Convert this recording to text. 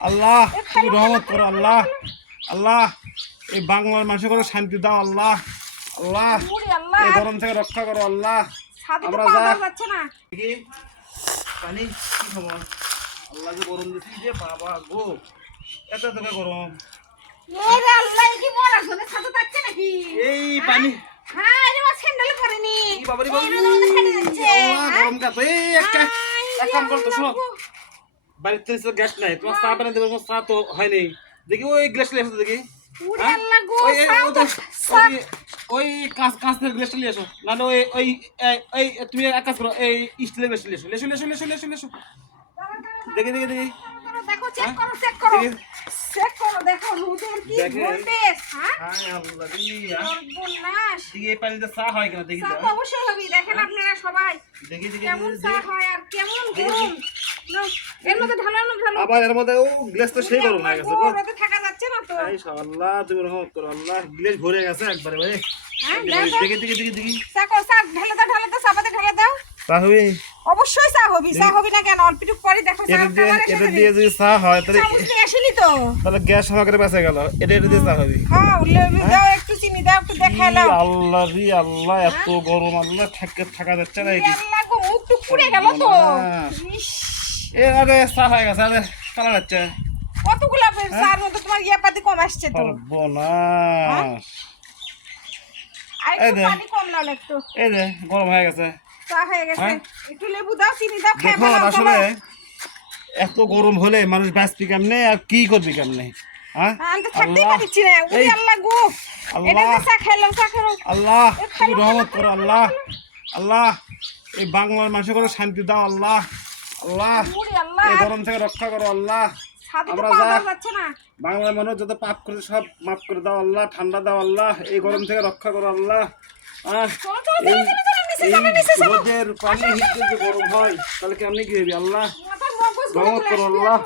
আল্লাহ তুমি রহমত করো আল্লাহ। আল্লাহ এই বাংলার মানুষের করে শান্তি দাও আল্লাহ। আল্লাহ এই গরম থেকে রক্ষা করো আল্লাহ। আমরা যা দেখি পানি কি খবর আল্লাহ যে গরম দিচ্ছি যে বাবা গো এত এত গরম এই পানি গরম কাত এই একটা এক কাম করতো শোনো বাড়িতে গ্যাস নাই তোমার চা বানিয়ে দেবো চা তো হয়নি দেখি ওই গ্লাস নিয়ে আসো দেখি ওই কাঁচের গ্লাসটা নিয়ে আসো নাহলে ওই ওই এই তুমি এক কাজ করো এই স্টিলের গ্লাস নিয়ে এসো লেসো দেখি দেখি দেখি দেখো চেক করো চেক করো চেক করো দেখো হুজুর কি ভোল্টেজ হ্যাঁ আল্লাহ রে সর্বনাশ দেখি এই পানিতে চা হয় কিনা দেখি চা তো অবশ্যই হবে দেখেন আপনারা সবাই দেখি দেখি কেমন চা হয় আর কেমন গরম এর মধ্যে ঢালানো আবার এর মধ্যে ও গ্লাস তো সেই গরম হয়ে গেছে গো রোদে থাকা যাচ্ছে না তো এই আল্লাহ তুমি রহমত করো আল্লাহ গ্লাস ভরে গেছে একবারে ভাই হ্যাঁ দেখি দেখি দেখি দেখি চা করো চা ঢালে দাও চা পাতে ঢালে দাও চা হবে অবশ্যই চা হবে না কেন অল্পটুক পরে দেখো চা এটা দিয়ে যদি চা হয় তাহলে আসেনি তো তাহলে গ্যাস আমাকে বেঁচে গেল এটা দিয়ে চা হবে হ্যাঁ লেবু দাও একটু চিনি দাও একটু দেখাই নাও আল্লাহ রে আল্লাহ এত গরম আল্লাহ থাকা যাচ্ছে না এটি আল্লাহ গো মুখ টুক পুড়ে গেল তো এ আরে চা হয়ে গেছে আরে চালা যাচ্ছে কতগুলা চার মধ্যে তোমার পাতি কম আসছে তো সর্বনাশ আর একটু পানি কম নাও একটু এই যে গরম হয়ে গেছে চা হয়ে গেছে একটু লেবু দাও চিনি দাও খেয়ে দেখো নাও আসলে এত গরম হলে মানুষ বাঁচবি কেমনে আর কি করবি কেমনে হ্যাঁ আমি তো থাকতেই পারছি না ওই আল্লাহ গো এটা চা খেলাম আল্লাহ তুমি রহমত করো আল্লাহ। আল্লাহ এই বাংলার মানুষের করে শান্তি দাও আল্লাহ। আল্লাহ এই গরম থেকে রক্ষা করো আল্লাহ। আমরা যা বাংলার মানুষ যত পাপ করে সব মাফ করে দাও আল্লাহ। ঠান্ডা দাও আল্লাহ। এই গরম থেকে রক্ষা করো আল্লাহ। রোদের পানি হিটে যে গরম হয় তাহলে কেমনি কি হবে আল্লাহ রহমত করো আল্লাহ।